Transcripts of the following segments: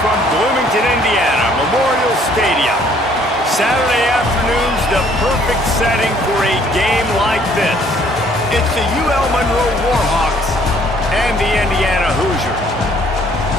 from Bloomington, Indiana, Memorial Stadium. Saturday afternoon's the perfect setting for a game like this. It's the UL Monroe Warhawks and the Indiana Hoosiers.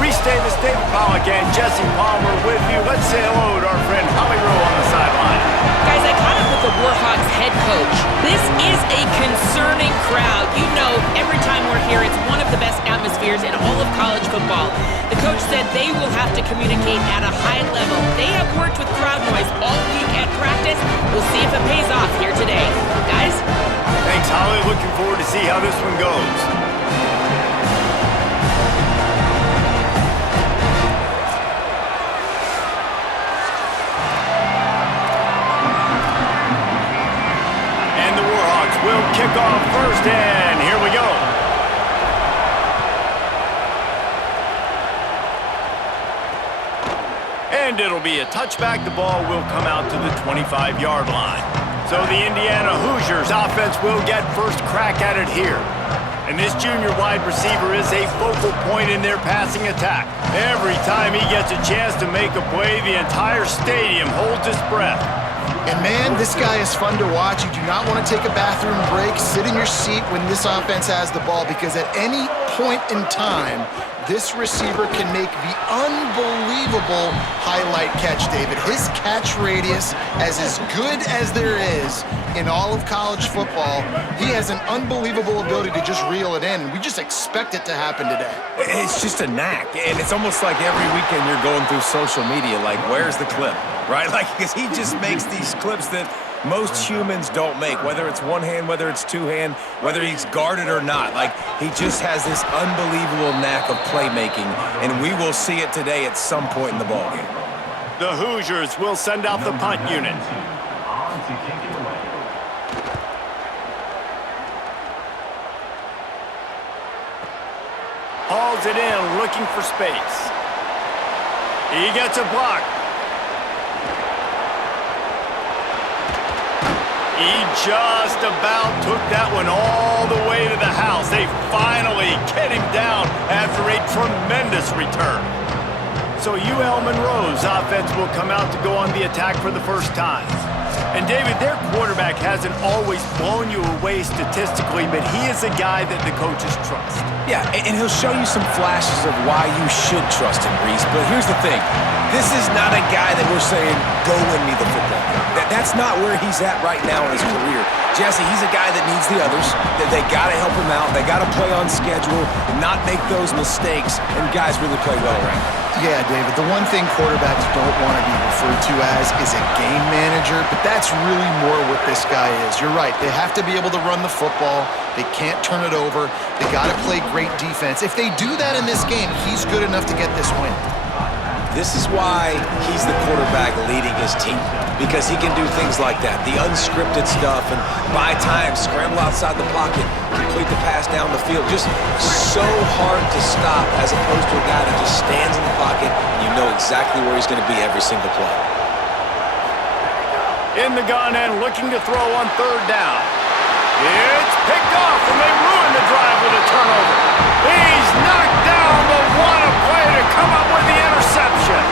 Reese Davis, David Pollock, and Jesse Palmer with you. Let's say hello to our friend Holly Rowe on the sideline. Guys, I caught up with the Warhawks head coach. This is a concerning crowd. You know, every time we're here, it's one of the best atmospheres in all of college football. The coach said they will have to communicate at a high level. They have worked with crowd noise all week at practice. We'll see if it pays off here today. Guys? Thanks, Holly. Looking forward to see how this one goes. Will kick off first, and here we go. And it'll be a touchback. The ball will come out to the 25-yard line. So the Indiana Hoosiers offense will get first crack at it here. And this junior wide receiver is a focal point in their passing attack. Every time he gets a chance to make a play, the entire stadium holds its breath. And man, this guy is fun to watch. You do not want to take a bathroom break, sit in your seat when this offense has the ball, because at any point in time, this receiver can make the unbelievable highlight catch, David. His catch radius is as good as there is in all of college football. He has an unbelievable ability to just reel it in, and we just expect it to happen today. It's just a knack, and it's almost like every weekend you're going through social media, like, where's the clip, right? Like, because he just makes these clips that most humans don't make, whether it's one hand, whether it's two hand, whether he's guarded or not. Like, he just has this unbelievable knack of playmaking, and we will see it today at some point in the ballgame. The Hoosiers will send out the punt unit. Hauls it in, looking for space. He gets a block. He just about took that one all the way to the house. They finally get him down after a tremendous return. So UL Monroe's offense will come out to go on the attack for the first time. And David, their quarterback hasn't always blown you away statistically, but he is a guy that the coaches trust. Yeah, and he'll show you some flashes of why you should trust him, Reese. But here's the thing. This is not a guy that we're saying, go win me the football game. That's not where he's at right now in his career. Jesse, he's a guy that needs the others. They got to help him out. They got to play on schedule, not make those mistakes, and guys really play well around him. Yeah, David, the one thing quarterbacks don't want to be referred to as is a game manager, but that's really more what this guy is. You're right. They have to be able to run the football. They can't turn it over. They got to play great defense. If they do that in this game, he's good enough to get this win. This is why he's the quarterback leading his team, because he can do things like that, the unscripted stuff, and buy time, scramble outside the pocket, complete the pass down the field. Just so hard to stop as opposed to a guy that just stands in the pocket and you know exactly where he's going to be every single play. In the gun and looking to throw on third down. It's picked off, and they ruin the drive with a turnover. He's knocked down, but what a play to come up with the interception.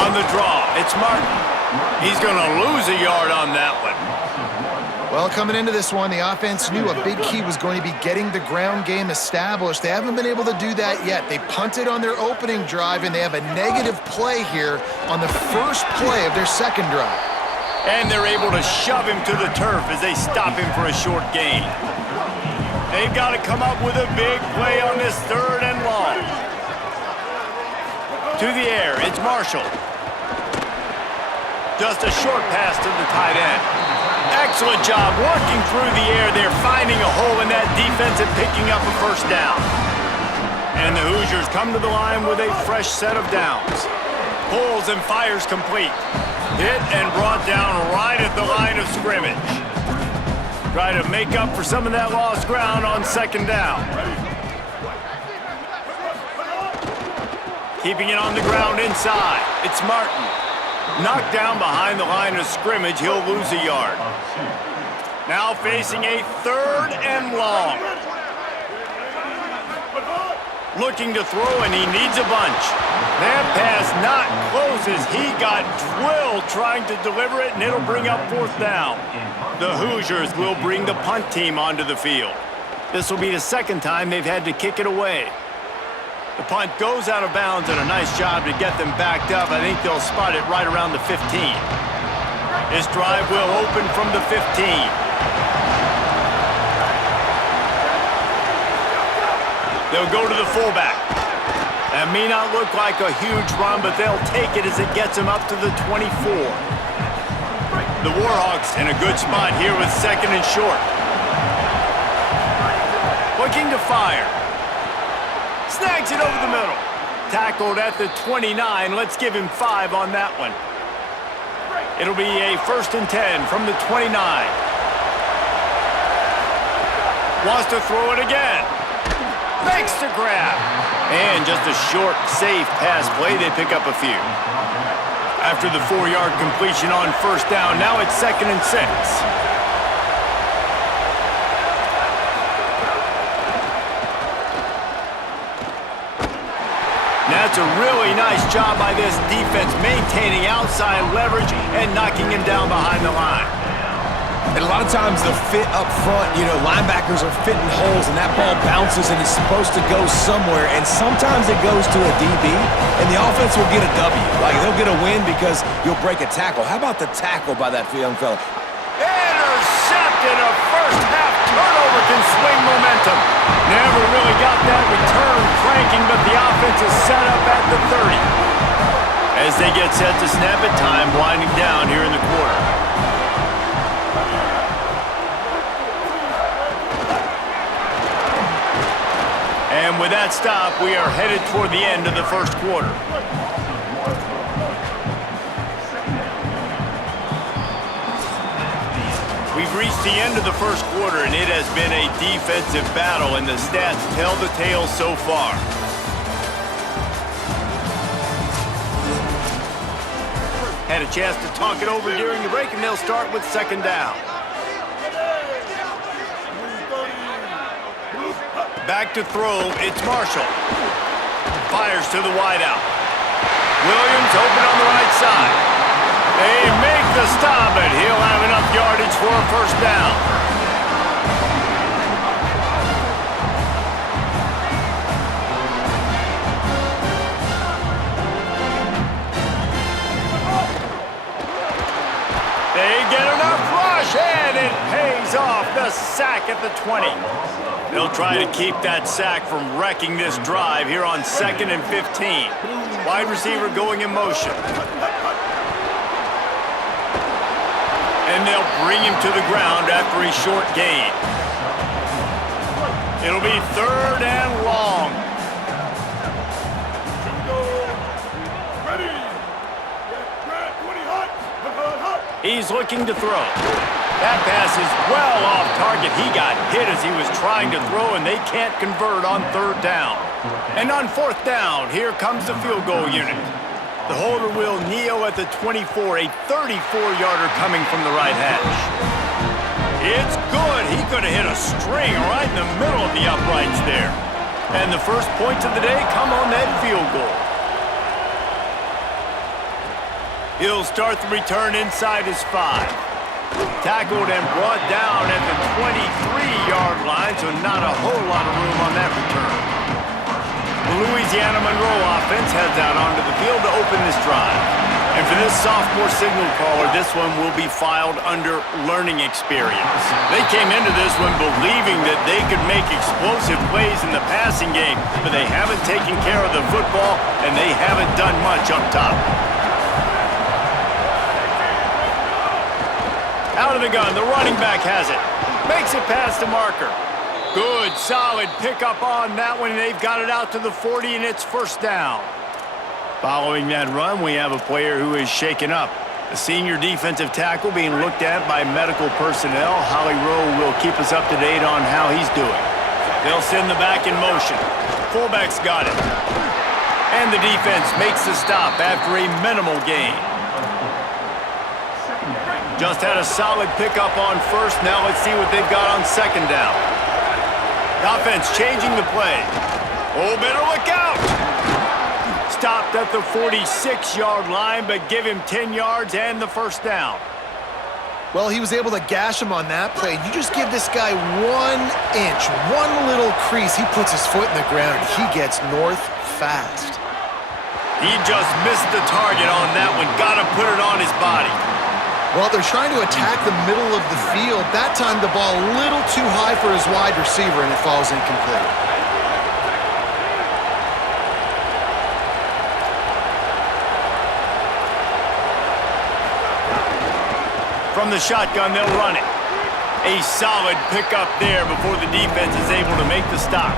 On the draw, it's Martin. He's going to lose a yard on that one. Well, coming into this one, the offense knew a big key was going to be getting the ground game established. They haven't been able to do that yet. They punted on their opening drive, and they have a negative play here on the first play of their second drive. And they're able to shove him to the turf as they stop him for a short gain. They've got to come up with a big play on this third and long. To the air, it's Marshall. Just a short pass to the tight end. Excellent job working through the air. They're finding a hole in that defense and picking up a first down. And the Hoosiers come to the line with a fresh set of downs. Pulls and fires complete. Hit and brought down right at the line of scrimmage. Try to make up for some of that lost ground on second down. Keeping it on the ground inside. It's Martin. Knocked down behind the line of scrimmage. He'll lose a yard. Now facing a 3rd and long. Looking to throw, and he needs a bunch. That pass not close as he got drilled trying to deliver it, and it'll bring up 4th down. The Hoosiers will bring the punt team onto the field. This will be the 2nd time they've had to kick it away. The punt goes out of bounds, and a nice job to get them backed up. I think they'll spot it right around the 15. This drive will open from the 15. They'll go to the fullback. That may not look like a huge run, but they'll take it as it gets them up to the 24. The Warhawks in a good spot here with 2nd and short. Looking to fire. Snags it over the middle. Tackled at the 29. Let's give him 5 on that one. It'll be a 1st and 10 from the 29. Wants to throw it again. Makes the grab. And just a short, safe pass play. They pick up a few. After the 4-yard completion on 1st down, now it's 2nd and 6. That's a really nice job by this defense, maintaining outside leverage and knocking him down behind the line. And a lot of times the fit up front, linebackers are fitting holes and that ball bounces and it's supposed to go somewhere. And sometimes it goes to a DB and the offense will get a W. Like they'll get a win because you'll break a tackle. How about the tackle by that young fella? Intercepted. A first-half turnover can swing momentum. Never really got that return cranking, but the offense is set up at the 30. As they get set to snap it, time winding down here in the quarter. And with that stop, we are headed toward the end of the 1st quarter. We've reached the end of the 1st quarter, and it has been a defensive battle, and the stats tell the tale so far. Had a chance to talk it over during the break, and they'll start with 2nd down. Back to throw, it's Marshall. Fires to the wideout. Williams open on the right side. They make the stop, but he'll have enough yardage for a 1st down. They get enough rush, and it pays off. The sack at the 20. They'll try to keep that sack from wrecking this drive here on 2nd and 15. Wide receiver going in motion. And they'll bring him to the ground after a short gain. It'll be 3rd and long. He's looking to throw. That pass is well off target. He got hit as he was trying to throw, and they can't convert on 3rd down. And on 4th down, here comes the field goal unit. The holder will kneel at the 24, a 34-yarder coming from the right hash. It's good. He could have hit a string right in the middle of the uprights there. And the first points of the day come on that field goal. He'll start the return inside his 5. Tackled and brought down at the 23-yard line, so not a whole lot of room on that return. The Louisiana Monroe offense heads out onto the field to open this drive. And for this sophomore signal caller, this one will be filed under learning experience. They came into this one believing that they could make explosive plays in the passing game, but they haven't taken care of the football, and they haven't done much up top. Out of the gun, the running back has it. Makes it past the marker. Good, solid pickup on that one, and they've got it out to the 40, and it's 1st down. Following that run, we have a player who is shaken up. The senior defensive tackle being looked at by medical personnel. Holly Rowe will keep us up to date on how he's doing. They'll send the back in motion. Fullback's got it. And the defense makes the stop after a minimal gain. Just had a solid pickup on first. Now let's see what they've got on second down. Offense changing the play. Oh, better look out. Stopped at the 46-yard line, but give him 10 yards and the first down. Well, he was able to gash him on that play. You just give this guy 1 inch, one little crease, he puts his foot in the ground, and he gets north fast. He just missed the target on that one. Got to put it on his body. Well, they're trying to attack the middle of the field. That time the ball a little too high for his wide receiver, and it falls incomplete. From the shotgun, they'll run it. A solid pickup there before the defense is able to make the stop.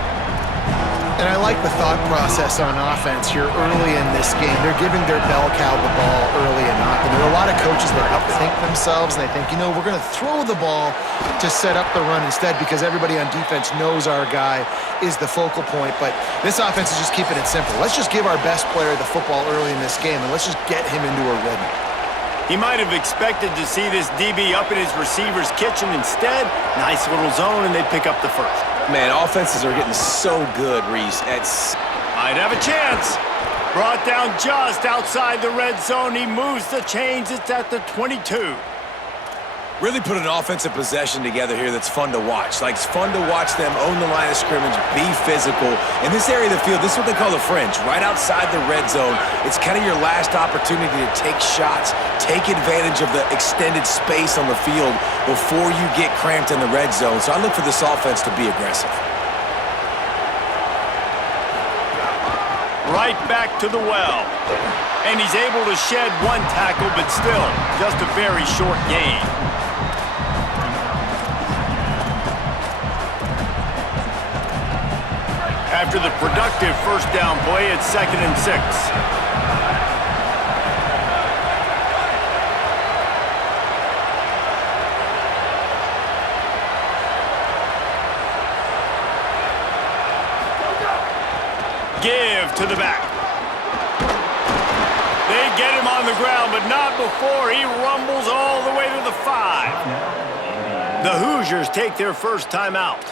And I like the thought process on offense here early in this game. They're giving their bell cow the ball early enough. And there are a lot of coaches that outthink themselves, and they think, you know, we're going to throw the ball to set up the run instead because everybody on defense knows our guy is the focal point. But this offense is just keeping it simple. Let's just give our best player the football early in this game, and let's just get him into a rhythm. He might have expected to see this DB up in his receiver's kitchen. Instead, nice little zone, and they pick up the first. Man, offenses are getting so good, Reese. Might have a chance. Brought down just outside the red zone. He moves the chains. It's at the 22. Really put an offensive possession together here that's fun to watch. Like, it's fun to watch them own the line of scrimmage, be physical. In this area of the field, this is what they call the fringe, right outside the red zone. It's kind of your last opportunity to take shots, take advantage of the extended space on the field before you get cramped in the red zone. So I look for this offense to be aggressive. Right back to the well. And he's able to shed one tackle, but still just a very short gain. After the productive first down play, it's 2nd and 6. Give to the back. They get him on the ground, but not before he rumbles all the way to the 5. The Hoosiers take their first timeout.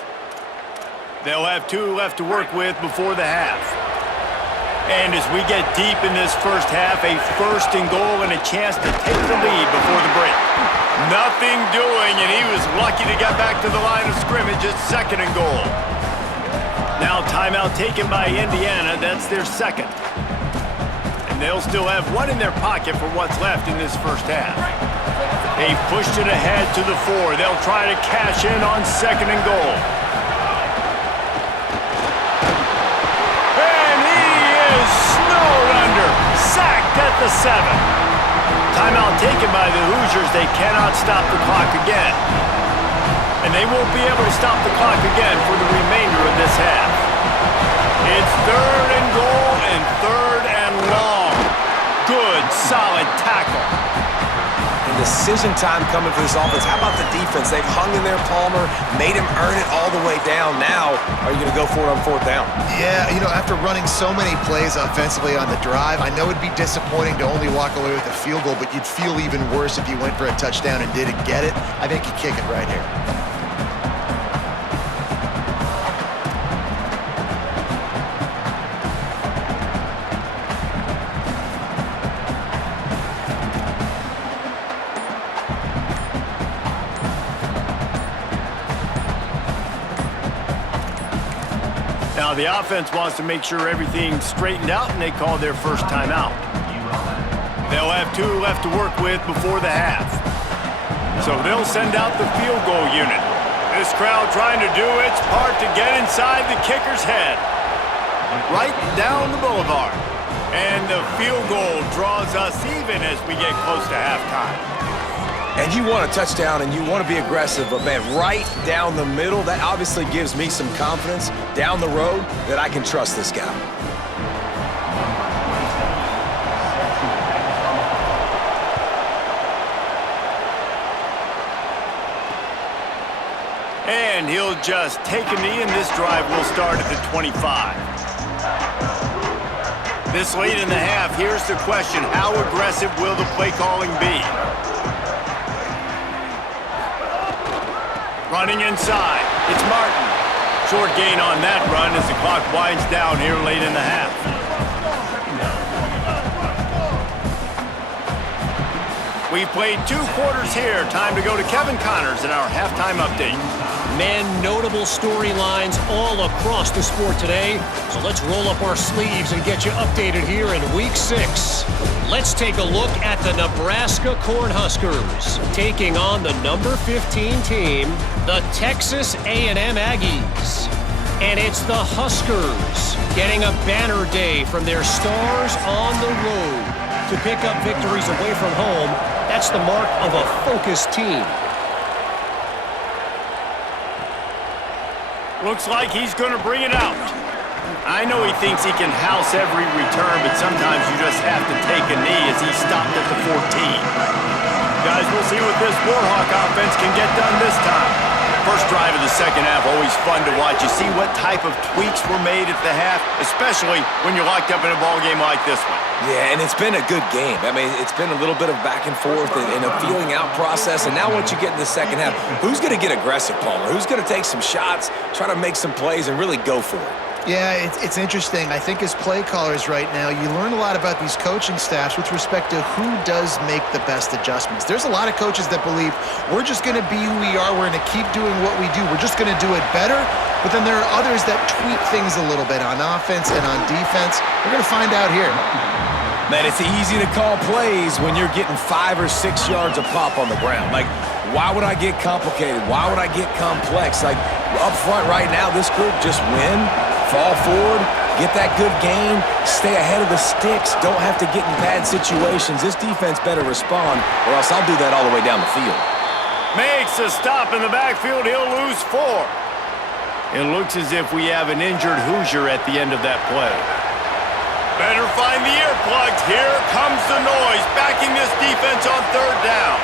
They'll have 2 left to work with before the half. And as we get deep in this first half, a 1st and goal and a chance to take the lead before the break. Nothing doing, and he was lucky to get back to the line of scrimmage at 2nd and goal. Now timeout taken by Indiana. That's their 2nd. And they'll still have 1 in their pocket for what's left in this first half. They've pushed it ahead to the 4. They'll try to cash in on 2nd and goal. Sacked at the 7. Timeout taken by the Hoosiers. They cannot stop the clock again. And they won't be able to stop the clock again for the remainder of this half. It's 3rd and goal and 3rd and long. Good, solid tackle. And decision time coming for this offense. How about the defense? They've hung in there, Palmer, made him earn it all the way down. Now, are you going to go for it on 4th down? Yeah, you know, after running so many plays offensively on the drive, I know it'd be disappointing to only walk away with a field goal, but you'd feel even worse if you went for a touchdown and didn't get it. I think you kick it right here. Now the offense wants to make sure everything's straightened out, and they call their first timeout. They'll have 2 left to work with before the half. So they'll send out the field goal unit. This crowd trying to do its part to get inside the kicker's head. Right down the boulevard. And the field goal draws us even as we get close to halftime. And you want a touchdown and you want to be aggressive, but man, right down the middle, that obviously gives me some confidence down the road that I can trust this guy. And he'll just take a knee, and this drive will start at the 25. This late in the half, here's the question: how aggressive will the play calling be? Running inside. It's Martin. Short gain on that run as the clock winds down here late in the half. We've played 2 quarters here. Time to go to Kevin Connors in our halftime update. Men, notable storylines all across the sport today. So let's roll up our sleeves and get you updated here in Week 6. Let's take a look at the Nebraska Cornhuskers taking on the number 15 team, the Texas A&M Aggies. And it's the Huskers getting a banner day from their stars on the road to pick up victories away from home. That's the mark of a focused team. Looks like he's going to bring it out. I know he thinks he can house every return, but sometimes you just have to take a knee as he stopped at the 14. Guys, we'll see what this Warhawk offense can get done this time. First drive of the second half, always fun to watch. You see what type of tweaks were made at the half, especially when you're locked up in a ball game like this one. Yeah, and it's been a good game. I mean, it's been a little bit of back and forth and a feeling out process. And now once you get in the second half, who's going to get aggressive, Palmer? Who's going to take some shots, try to make some plays, and really go for it? Yeah, it's interesting. I think as play callers right now, you learn a lot about these coaching staffs with respect to who does make the best adjustments. There's a lot of coaches that believe we're just going to be who we are. We're going to keep doing what we do. We're just going to do it better. But then there are others that tweak things a little bit on offense and on defense. We're going to find out here. Man, it's easy to call plays when you're getting 5 or 6 yards of pop on the ground. Like, why would I get complicated? Why would I get complex? Like, up front right now, this group just win, fall forward, get that good gain, stay ahead of the sticks, don't have to get in bad situations. This defense better respond, or else I'll do that all the way down the field. Makes a stop in the backfield. He'll lose 4. It looks as if we have an injured Hoosier at the end of that play. Better find the earplugs. Here comes the noise, backing this defense on third down.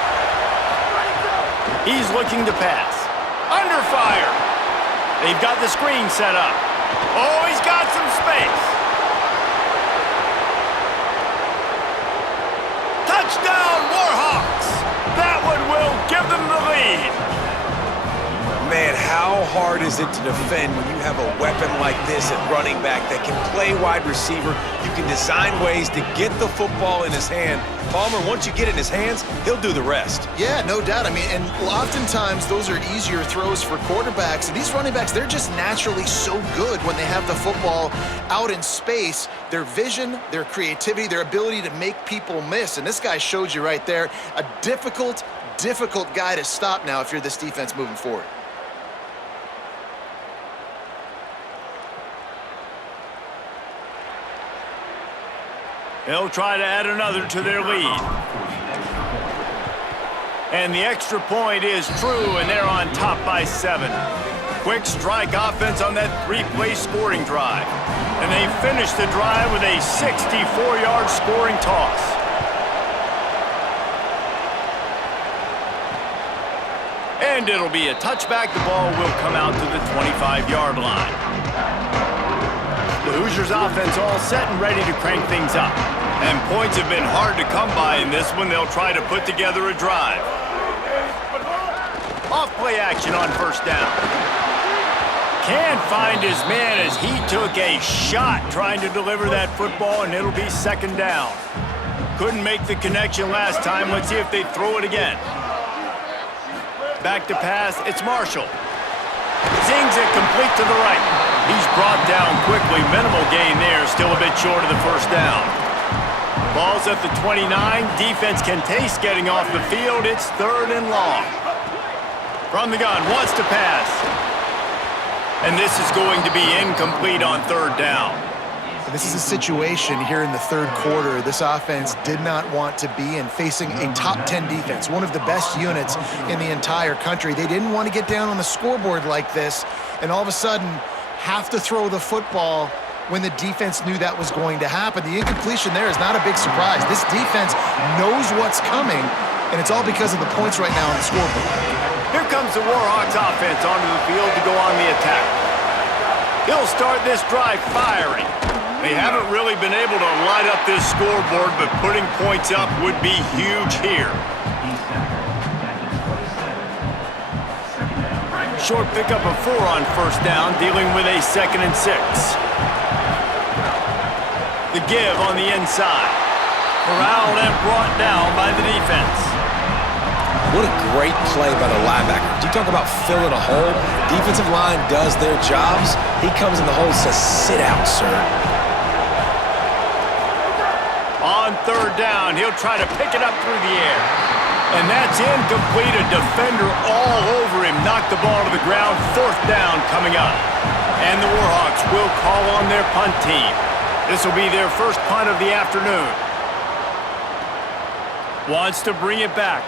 He's looking to pass. Under fire. They've got the screen set up. Oh, he's got some space. Touchdown, Warhawks. That one will give them the lead. Man, how hard is it to defend when you have a weapon like this at running back that can play wide receiver? You can design ways to get the football in his hand. Palmer, once you get it in his hands, he'll do the rest. Yeah, no doubt. I mean, and oftentimes those are easier throws for quarterbacks. And these running backs, they're just naturally so good when they have the football out in space. Their vision, their creativity, their ability to make people miss. And this guy showed you right there, a difficult guy to stop now if you're this defense moving forward. They'll try to add another to their lead. And the extra point is true, and they're on top by 7. Quick strike offense on that 3-play scoring drive. And they finish the drive with a 64-yard scoring toss. And it'll be a touchback. The ball will come out to the 25-yard line. The Hoosiers offense all set and ready to crank things up. And points have been hard to come by in this one. They'll try to put together a drive. Off-play action on first down. Can't find his man as he took a shot trying to deliver that football, and it'll be second down. Couldn't make the connection last time. Let's see if they throw it again. Back to pass. It's Marshall. Zings it complete to the right. He's brought down quickly. Minimal gain there. Still a bit short of the first down. Ball's at the 29. Defense can taste getting off the field. It's third and long. From the gun, wants to pass. And this is going to be incomplete on third down. This is a situation here in the third quarter this offense did not want to be in, facing a top 10 defense, one of the best units in the entire country. They didn't want to get down on the scoreboard like this and all of a sudden have to throw the football when the defense knew that was going to happen. The incompletion there is not a big surprise. This defense knows what's coming, and it's all because of the points right now on the scoreboard. Here comes the Warhawks offense onto the field to go on the attack. He'll start this drive firing. They haven't really been able to light up this scoreboard, but putting points up would be huge here. Short pickup of 4 on first down, dealing with a 2nd and 6. The give on the inside. Corralled and brought down by the defense. What a great play by the linebacker. You talk about filling a hole. Defensive line does their jobs. He comes in the hole and says, sit out, sir. On 3rd down, he'll try to pick it up through the air. And that's incomplete. A defender all over him. Knocked the ball to the ground. 4th down coming up. And the Warhawks will call on their punt team. This will be their first punt of the afternoon. Wants to bring it back.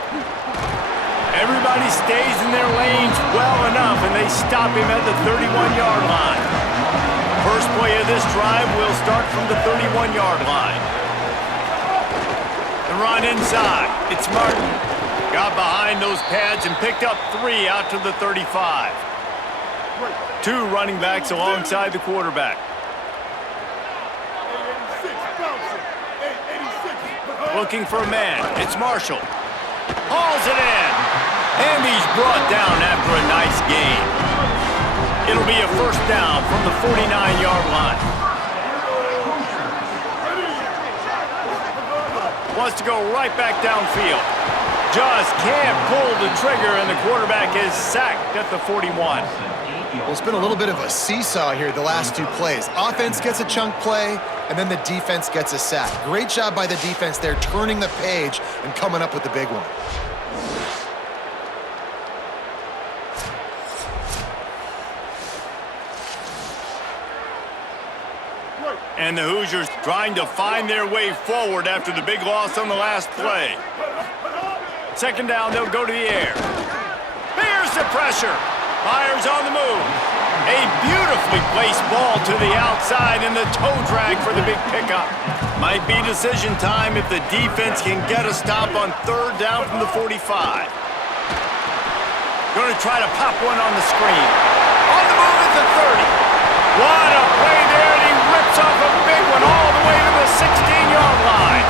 Everybody stays in their lanes well enough, and they stop him at the 31-yard line. First play of this drive will start from the 31-yard line. The run inside. It's Martin. Got behind those pads and picked up 3 out to the 35. 2 running backs alongside the quarterback. Looking for a man. It's Marshall. Hauls it in. And he's brought down after a nice gain. It'll be a 1st down from the 49-yard line. Wants to go right back downfield. Just can't pull the trigger, and the quarterback is sacked at the 41. Well, it's been a little bit of a seesaw here the last 2 plays. Offense gets a chunk play, and then the defense gets a sack. Great job by the defense there, turning the page and coming up with the big one. And the Hoosiers trying to find their way forward after the big loss on the last play. 2nd down, they'll go to the air. Here's the pressure. Fires on the move. A beautifully placed ball to the outside and the toe drag for the big pickup. Might be decision time if the defense can get a stop on 3rd down from the 45. Going to try to pop one on the screen. On the move at the 30. What a play there, and he rips off a big one all the way to the 16-yard line.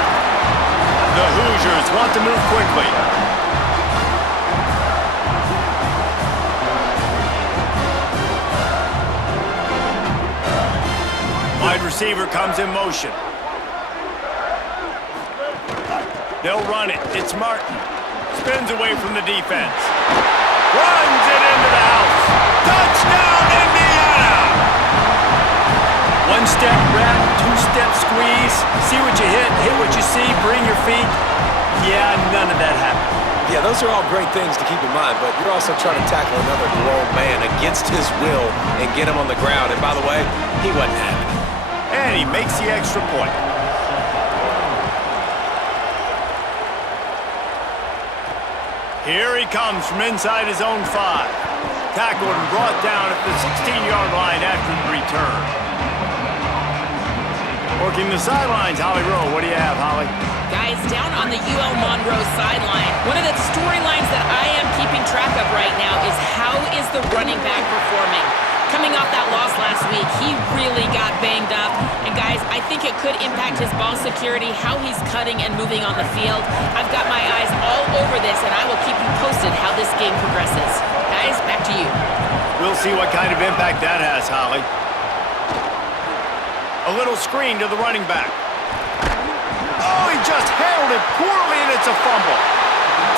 The Hoosiers want to move quickly. Wide receiver comes in motion. They'll run it. It's Martin. Spins away from the defense. Runs it into the house. Touchdown, Indiana! 1-step wrap, 2-step squeeze. See what you hit what you see, bring your feet. Yeah, none of that happened. Yeah, those are all great things to keep in mind, but you're also trying to tackle another grown man against his will and get him on the ground. And by the way, he wasn't having it. And he makes the extra point. Here he comes from inside his own 5. Tackled and brought down at the 16-yard line after the return. Working the sidelines, Holly Rowe. What do you have, Holly? Guys, down on the UL Monroe sideline, one of the storylines that I am keeping track of right now is how is the running back performing? Coming off that loss last week, he really got banged up. And guys, I think it could impact his ball security, how he's cutting and moving on the field. I've got my eyes all over this, and I will keep you posted how this game progresses. Guys, back to you. We'll see what kind of impact that has, Holly. A little screen to the running back. Oh, he just handled it poorly, and it's a fumble.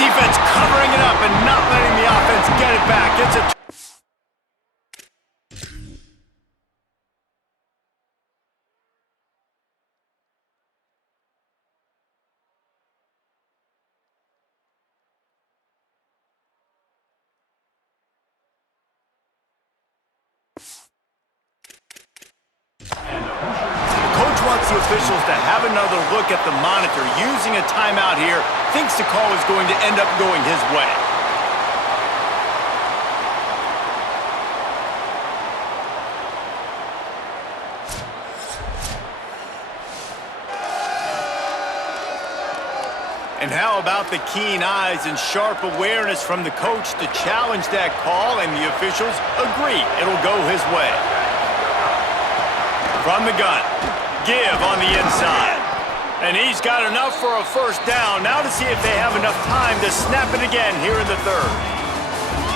Defense covering it up and not letting the offense get it back. It's a the officials to have another look at the monitor. Using a timeout here, thinks the call is going to end up going his way. And how about the keen eyes and sharp awareness from the coach to challenge that call, and the officials agree it'll go his way. From the gun. Give on the inside. And he's got enough for a 1st down. Now to see if they have enough time to snap it again here in the 3rd.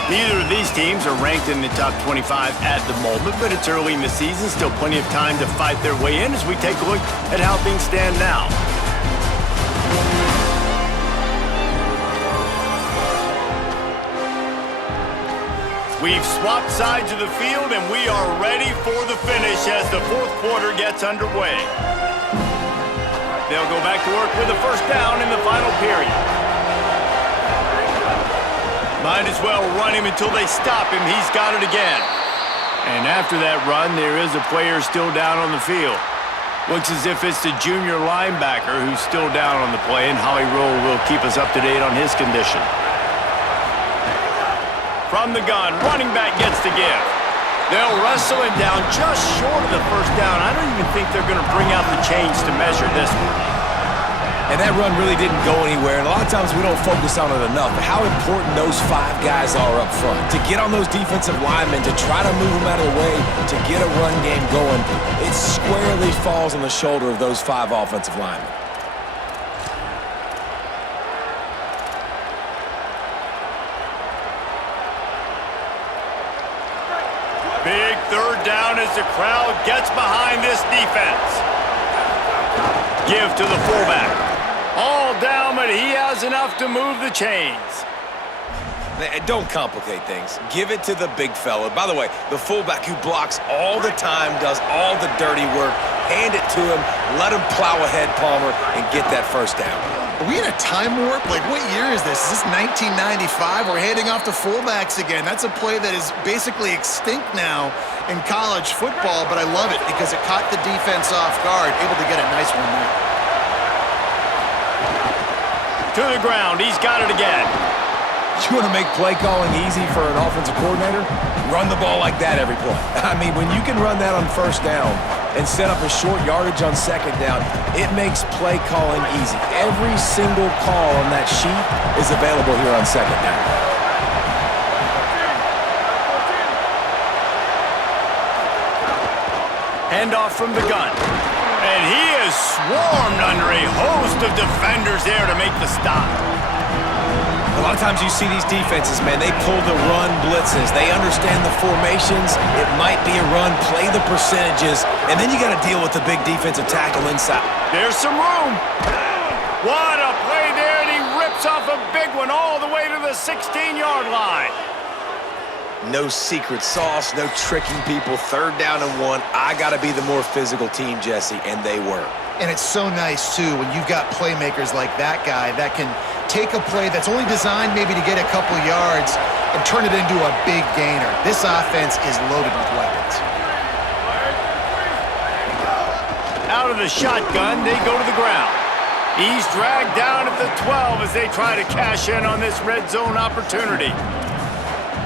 Neither of these teams are ranked in the top 25 at the moment, but it's early in the season, still plenty of time to fight their way in as we take a look at how things stand now. We've swapped sides of the field, and we are ready for the finish as the fourth quarter gets underway. They'll go back to work with a first down in the final period. Might as well run him until they stop him. He's got it again. And after that run, there is a player still down on the field. Looks as if it's the junior linebacker who's still down on the play, and Holly Rowe will keep us up to date on his condition. From the gun, running back gets to give. They'll wrestle him down just short of the first down. I don't even think they're going to bring out the chains to measure this one. And that run really didn't go anywhere, and a lot of times we don't focus on it enough. But how important those 5 guys are up front. To get on those defensive linemen, to try to move them out of the way, to get a run game going, it squarely falls on the shoulder of those 5 offensive linemen. Big third down as the crowd gets behind this defense. Give to the fullback. All down, but he has enough to move the chains. Don't complicate things. Give it to the big fella. By the way, the fullback who blocks all the time, does all the dirty work. Hand it to him, let him plow ahead, Palmer, and get that first down. Are we in a time warp? Like, what year is this? Is this 1995? We're handing off to fullbacks again. That's a play that is basically extinct now in college football, but I love it because it caught the defense off guard, able to get a nice one there. To the ground, he's got it again. You want to make play calling easy for an offensive coordinator? Run the ball like that every play. I mean, when you can run that on first down and set up a short yardage on second down, it makes play calling easy. Every single call on that sheet is available here on second down. Handoff from the gun. And he is swarmed under a host of defenders there to make the stop. A lot of times you see these defenses, man, they pull the run blitzes. They understand the formations. It might be a run, play the percentages, and then you got to deal with the big defensive tackle inside. There's some room. What a play there, and he rips off a big one all the way to the 16-yard line. No secret sauce, no tricking people. Third down and 1. I got to be the more physical team, Jesse, and they were. And it's so nice, too, when you've got playmakers like that guy that can take a play that's only designed maybe to get a couple yards and turn it into a big gainer. This offense is loaded with weapons. Out of the shotgun, they go to the ground. He's dragged down at the 12 as they try to cash in on this red zone opportunity.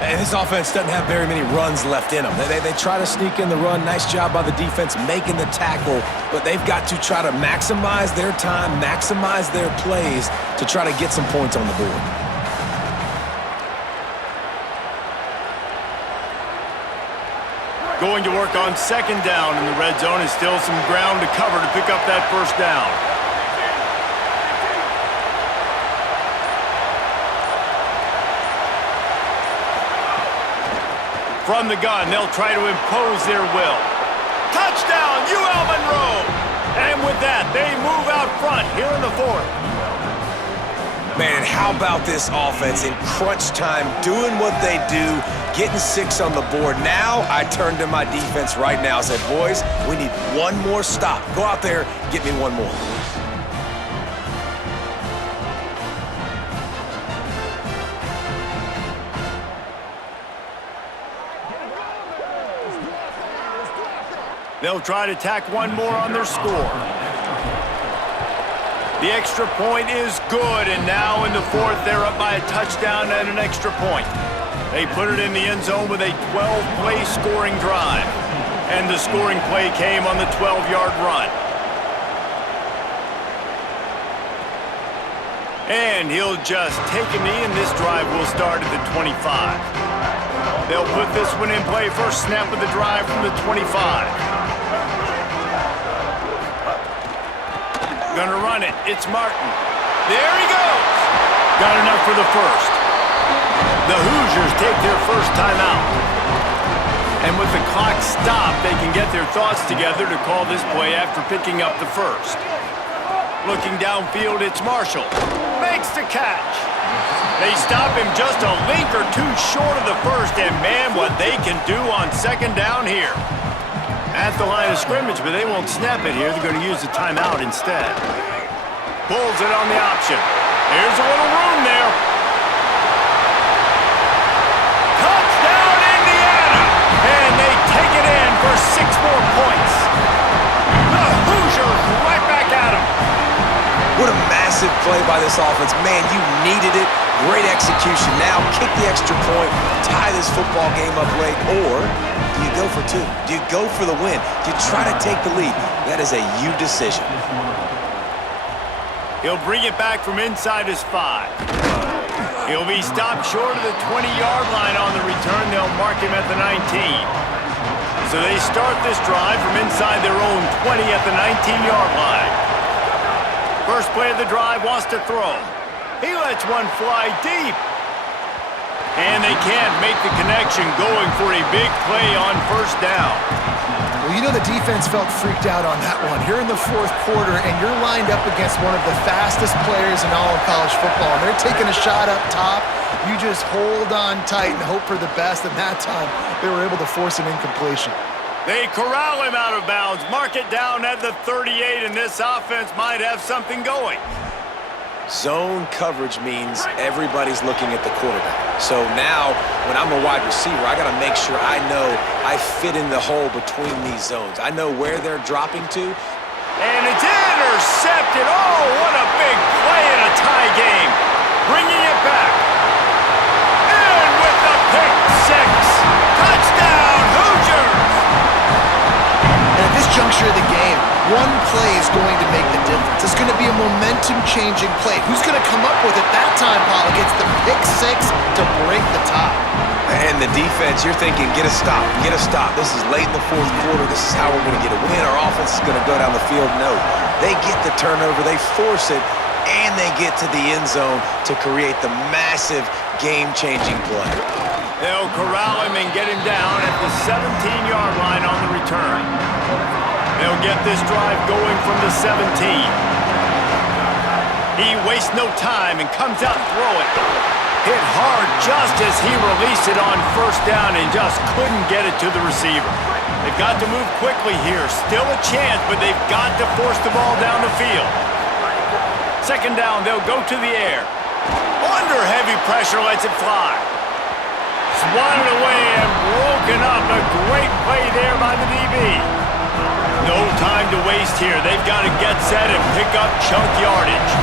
And this offense doesn't have very many runs left in them. They try to sneak in the run. Nice job by the defense making the tackle, but they've got to try to maximize their time, maximize their plays to try to get some points on the board. Going to work on second down in the red zone is still some ground to cover to pick up that first down. From the gun, they'll try to impose their will. Touchdown, UL Monroe! And with that, they move out front here in the fourth. Man, how about this offense in crunch time, doing what they do, getting 6 on the board. Now I turn to my defense right now and said, boys, we need one more stop. Go out there, get me one more. They'll try to tack one more on their score. The extra point is good, and now in the fourth, they're up by a touchdown and an extra point. They put it in the end zone with a 12-play scoring drive, and the scoring play came on the 12-yard run. And he'll just take a knee, and this drive will start at the 25. They'll put this one in play, first snap of the drive from the 25. Gonna run it. It's Martin. There he goes. Got enough for the first. The Hoosiers take their first timeout. And with the clock stopped, they can get their thoughts together to call this play after picking up the first. Looking downfield, it's Marshall. Makes the catch. They stop him just a link or two short of the first, and man, what they can do on second down here. At the line of scrimmage, but they won't snap it here. They're going to use the timeout instead. Pulls it on the option. Here's a little room there. Touchdown, Indiana! And they take it in for 6 more points. The Hoosiers right back at them. What a massive play by this offense. Man, you needed it. Great execution. Now kick the extra point, tie this football game up late, or do you go for 2? Do you go for the win? Do you try to take the lead? That is a you decision. He'll bring it back from inside his 5. He'll be stopped short of the 20-yard line on the return. They'll mark him at the 19. So they start this drive from inside their own 20 at the 19-yard line. First play of the drive, wants to throw. He lets one fly deep. And they can't make the connection, going for a big play on first down. Well, you know the defense felt freaked out on that one. You're in the 4th quarter, and you're lined up against one of the fastest players in all of college football. And they're taking a shot up top. You just hold on tight and hope for the best. And that time, they were able to force an incompletion. They corral him out of bounds, mark it down at the 38, and this offense might have something going. Zone coverage means everybody's looking at the quarterback. So now, when I'm a wide receiver, I got to make sure I know I fit in the hole between these zones. I know where they're dropping to. And it's intercepted. Oh, what a big play in a tie game. Bringing it back. And with the pick 6. Touchdown, Hoosiers! And at this juncture of the game, one play is going to make the difference. It's going to be a momentum-changing play. Who's going to come up with it that time, Paul? It gets the pick 6 to break the tie. And the defense, you're thinking, get a stop, get a stop. This is late in the 4th quarter. This is how we're going to get a win. Our offense is going to go down the field. No, they get the turnover, they force it, and they get to the end zone to create the massive game-changing play. They'll corral him and get him down at the 17-yard line on the return. They'll get this drive going from the 17. He wastes no time and comes out and throw it. Hit hard just as he released it on first down and just couldn't get it to the receiver. They've got to move quickly here. Still a chance, but they've got to force the ball down the field. Second down, they'll go to the air. Under heavy pressure, lets it fly. Swatted away and broken up. A great play there by the DB. No time to waste here. They've got to get set and pick up chunk yardage.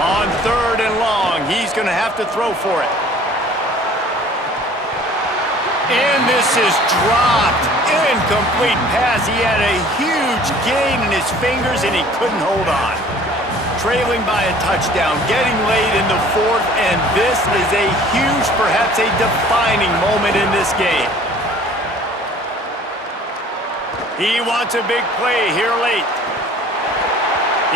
On 3rd and long, he's going to have to throw for it. And this is dropped. Incomplete pass. He had a huge gain in his fingers, and he couldn't hold on. Trailing by a touchdown, getting late in the 4th, and this is a huge, perhaps a defining moment in this game. He wants a big play here late.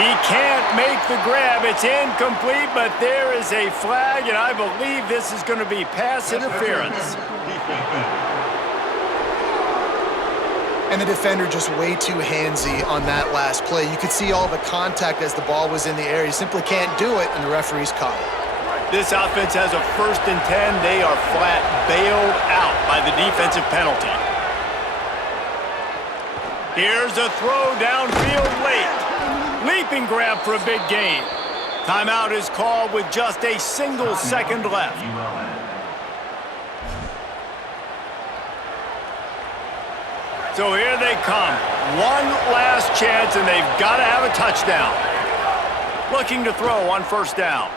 He can't make the grab. It's incomplete, but there is a flag, and I believe this is going to be pass interference. And the defender just way too handsy on that last play. You could see all the contact as the ball was in the air. He simply can't do it, and the referee's caught it. This offense has a 1st and 10. They are flat bailed out by the defensive penalty. Here's a throw downfield late. Leaping grab for a big gain. Timeout is called with just a single second left. So here they come. One last chance, and they've got to have a touchdown. Looking to throw on first down.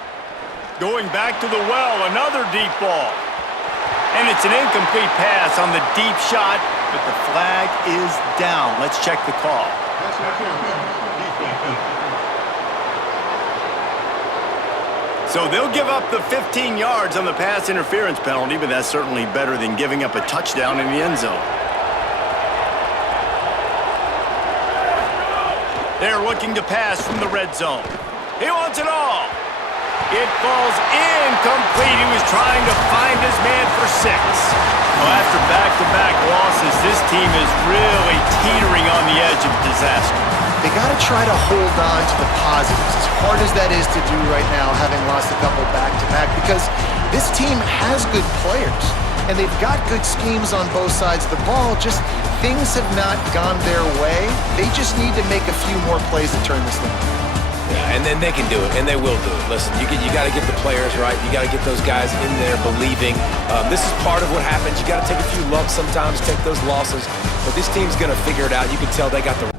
Going back to the well, another deep ball. And it's an incomplete pass on the deep shot, but the flag is down. Let's check the call. So they'll give up the 15 yards on the pass interference penalty, but that's certainly better than giving up a touchdown in the end zone. They're looking to pass from the red zone. He wants it all. It falls incomplete. He was trying to find his man for 6. Well, after back-to-back losses, this team is really teetering on the edge of disaster. They got to try to hold on to the positives, as hard as that is to do right now, having lost a couple back-to-back, because this team has good players, and they've got good schemes on both sides of the ball. Just things have not gone their way. They just need to make a few more plays to turn this thing around. Yeah, and then they can do it, and they will do it. Listen, you got to get the players right. You got to get those guys in there believing. This is part of what happens. You got to take a few lumps sometimes, take those losses. But this team's going to figure it out. You can tell they got the